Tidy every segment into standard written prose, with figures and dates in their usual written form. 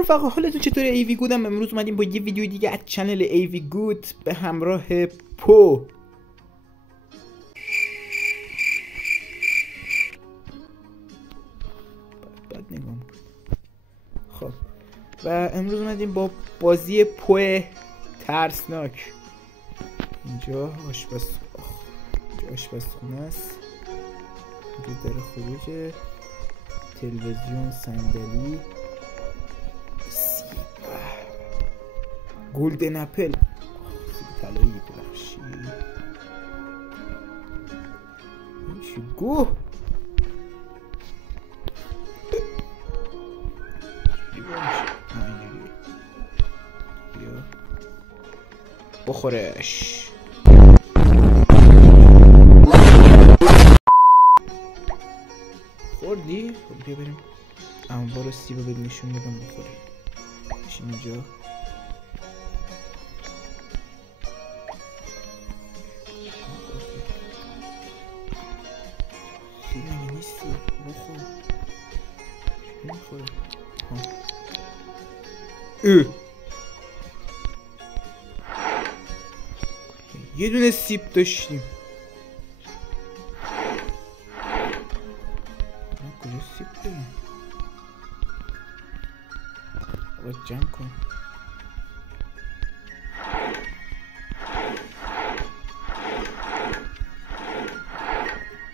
رفقا حالتون چطوره؟ ایوی گودم. امروز اومدیم با یه ویدیو دیگه از چنل ایوی گود به همراه پو. بعد نگاه میکنم. خب و امروز اومدیم با بازی پو ترسناک. اینجا آشپزخونه است، اینجا در خروج، تلویزیون، صندلی، گلدن اپل، طلایی ببخشی، چی گو بخورش. خوردی؟ خب بیا بریم انبار سیب رو بهت نشون میدم بخوری. بشین اینجا. سیب مگه نیستی؟ بخور. نمیخوره. یه دونه سیب داشتیم. کجا سیب داریم؟ باید جمع کن.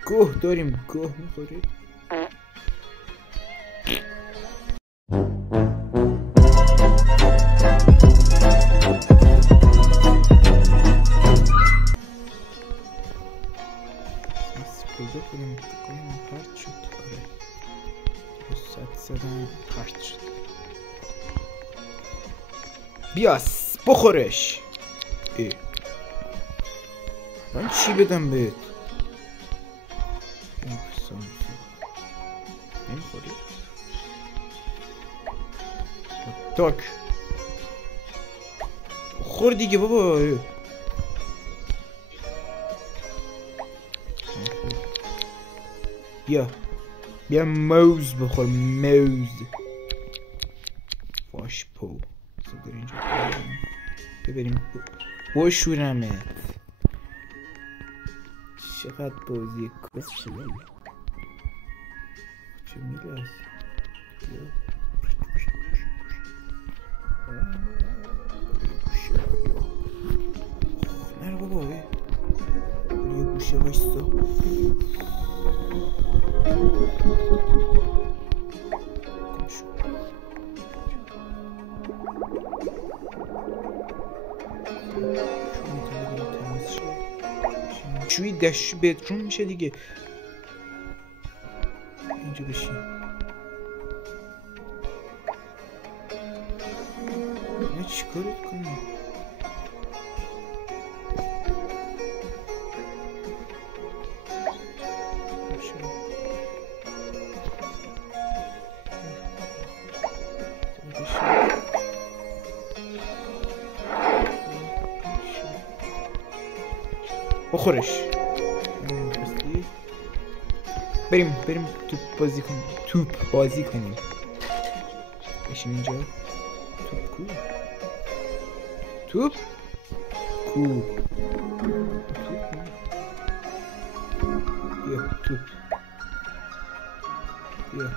گوه داریم. گوه میخوری؟ پیدا کنیم پرت شد. آره ست زدم پرت شد. بیاس بخورش. من چی بدم بهت؟ نمیخوری؟ تاک خور دیگه بابا. بیا موز بخور. موز واش پو. اینجا ببریم بشورمت. چقدر بازی کسیه. چه میلرز. نرو بابا. یه گوشه بایستا. شوی دش بدروم میشه دیگه. اینجا بشین. نه چی کارت کنی؟ بخورش. بریم توپ بازی کنیم. بشین اینجا. توپ کو. بیا توپ. بیا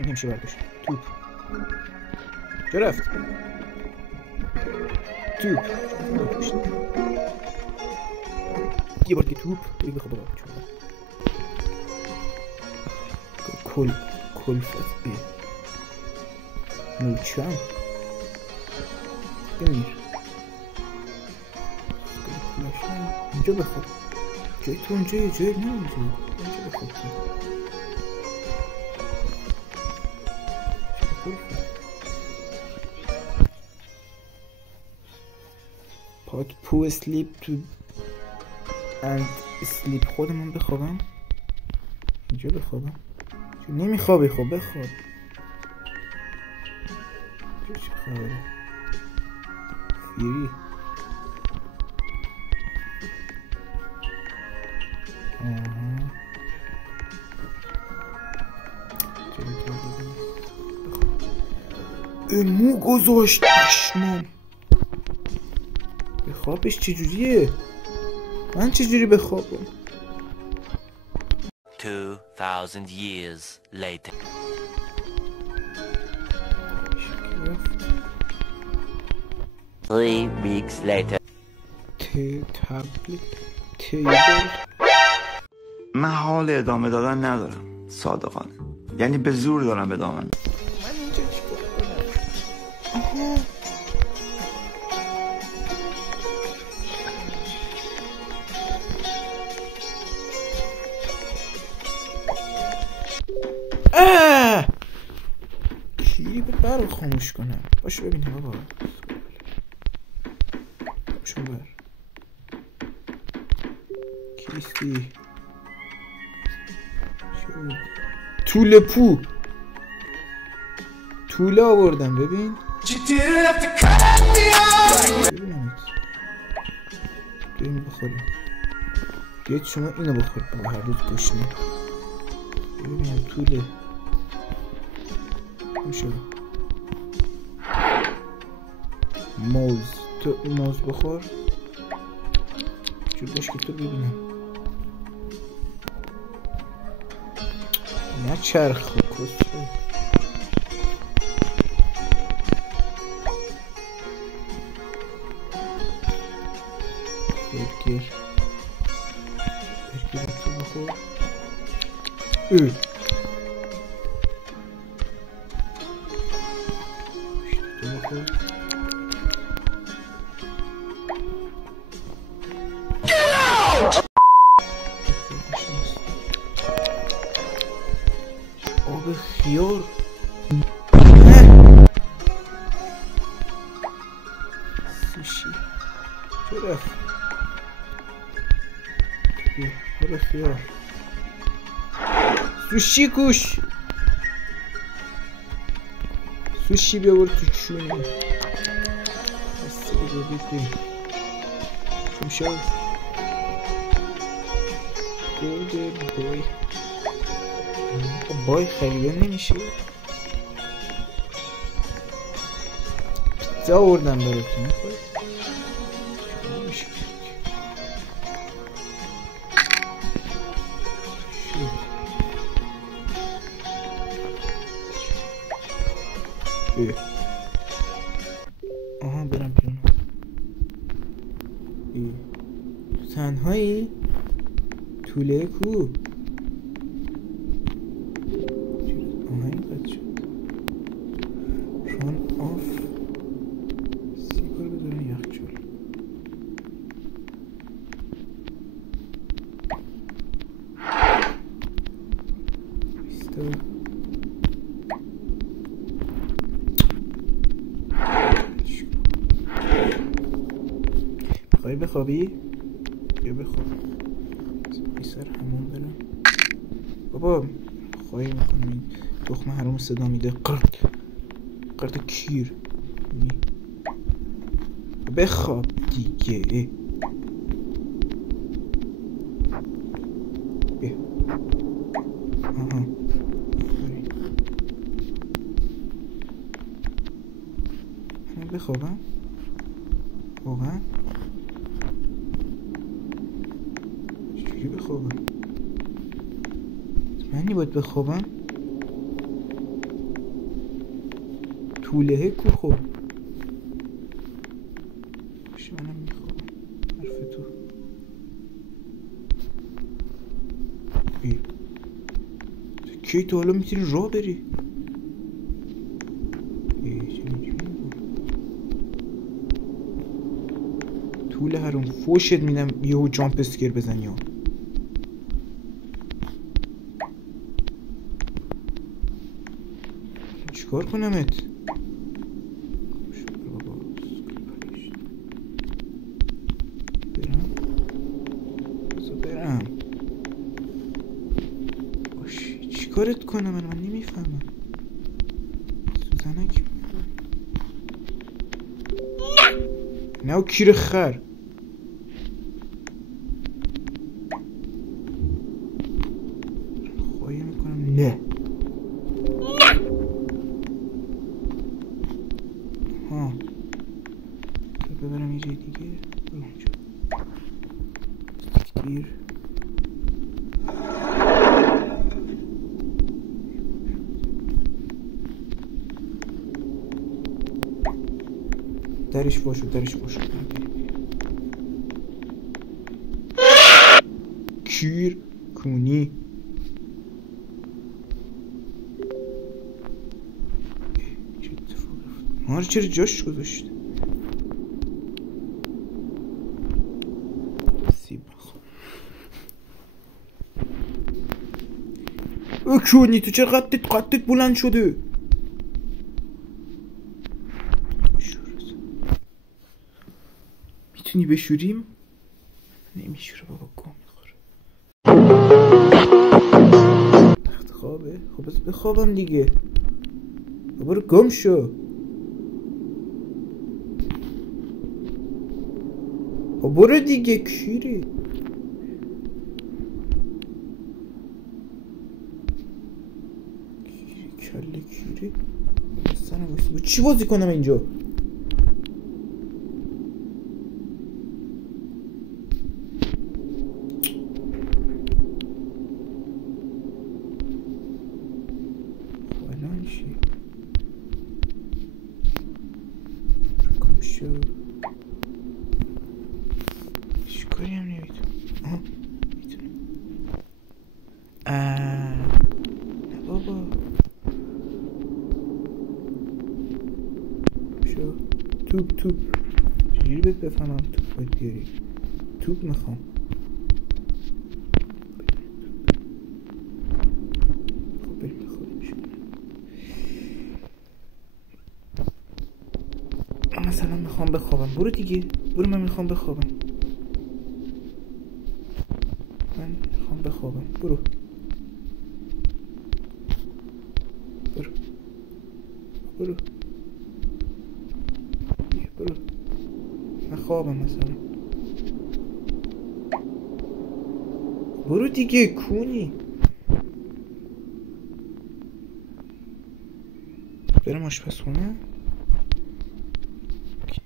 نمیشه برداشت. توپ جا رفت. توپ یه بار که توپ بگی بخواه بابا کلفت نوچم بمیر. اینجا بخواه. جای تو اونجا جای نه اونجا. اینجا بخواه. پات پو sleep to and sleep. خودمون بخوابم. اینجا بخوابم. چون نمیخوابی. خب بخواب. چه خبره؟ فیری. مو گذاشت پشمام. بخوابش چجوریه؟ من چجوری بخوابم؟ 2000 years later. 3 weeks later. من حال ادامه دادن ندارم صادقانه، یعنی به زور دارم ادامه. من اینجا چیکار کنم؟ کی به برق خاموش کنم؟ باشه ببینیم بابا. شو بر کیستی توله پو توله آوردم ببین. ببینم این بخوریم. بیاید شما اینو بخورید بابا، هر روز گشنه. ببینم توله میشه. موز، تو موز بخور جور باش که تو ببینم. نه چرخ و کسو. برگر تو بخور. تو بخور. آب خیار. سوشی چه رفت؟ آب خیار سوشی کوش. سوشی بیاورد تو چونه. بسته بگو بیدیم چون شد گولد بای. بای خریده نمیشه. پیتزا آوردم براتون میخواید؟ نمیشه آها برم بیرون. تنهایی؟ توله کو؟ آهنگ قد شد. ران آف. سیگار بذارن یخچال. بیستا بخوای بخوابی؟ بیا بخواب. بی سر همون برم. بابا خواهی میکنم این تخمه حروم صدا میده. قرد کیر. بخواب دیگه. بیا. آها من بخوابم؟ واقعا؟ چجوری بخوابم؟ منی باید بخوابم؟ طولهه کو خوب باشه منم میخوابم. حرف تو کی تو حالا میتونی راه بری؟ طول هرون فوشت میدم یهو جامپ اسکر بزن. یا چیکار کنمت؟ برم باش چیکارت کنم؟ من نمیفهمم. سوزنک نه و کیر خر. خواهی میکنم نه کجای دیگه؟ اونجا دیر. درش باشو کیر کونی چه اتفاقی افتاد؟ ما رو چرا جاش گذاشت؟ سیب بخور. کونی تو چرا قدت بلند شده؟ میتونی بشوریم؟ نمیشوره بابا، گم میخوره. وقت خوابه؟ خب بس بخوابم دیگه. برو گم شو. برو دیگه کیری. کله کیری. چی بازی کنم اینجا؟ کاری هم نمیتونم. میتونم. نه بابا شو. توپ چجوری بهت بفهمم توپ باید بیاری؟ توپ میخوام. خب بریم بخوریم. مثلا میخوام بخوابم. برو دیگه برو. من میخوام بخوابم. برو من خوابم مثلا. برو دیگه کونی. برم آشپزخونه.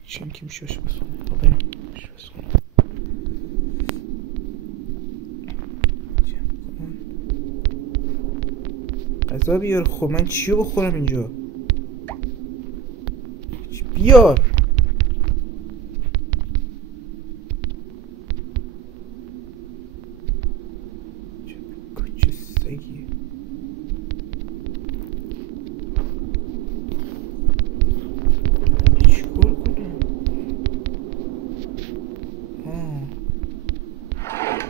چیم که میشه آشپزخونه. بریم آشپزخونه. غذا بیار. خب من چیو بخورم اینجا؟ بیار. چه سگیه. چیکار کنم؟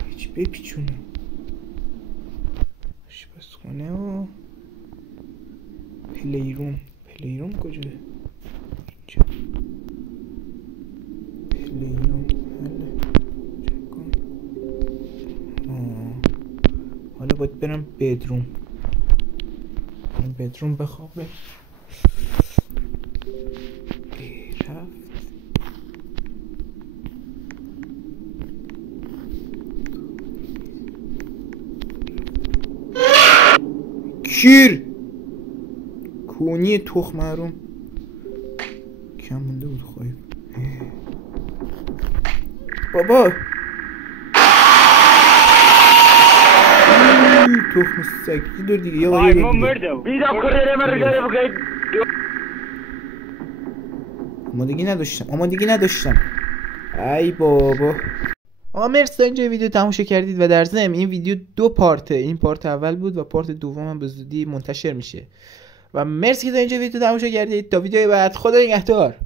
هیچ بپیچونم. آشپزخونه و پلیروم کجاست؟ اینجا پلیروم. چک کن. حالا باید برم بدروم بخوابه. رفت. کیر کونی تخم محروم. کم مونده بود خواهیم. بابا تخم سگ. دور دیگه. یه بار آمادگی نداشتم. ای بابا. مرسی تا اینجا ویدیو تماشا کردید و در ضمن این ویدیو 2 پارته. این پارت اول بود و پارت دوم هم به زودی منتشر میشه. و مرسی که تا اینجا ویدیو تماشا کردید. تا ویدیو بعد خدا نگهدار.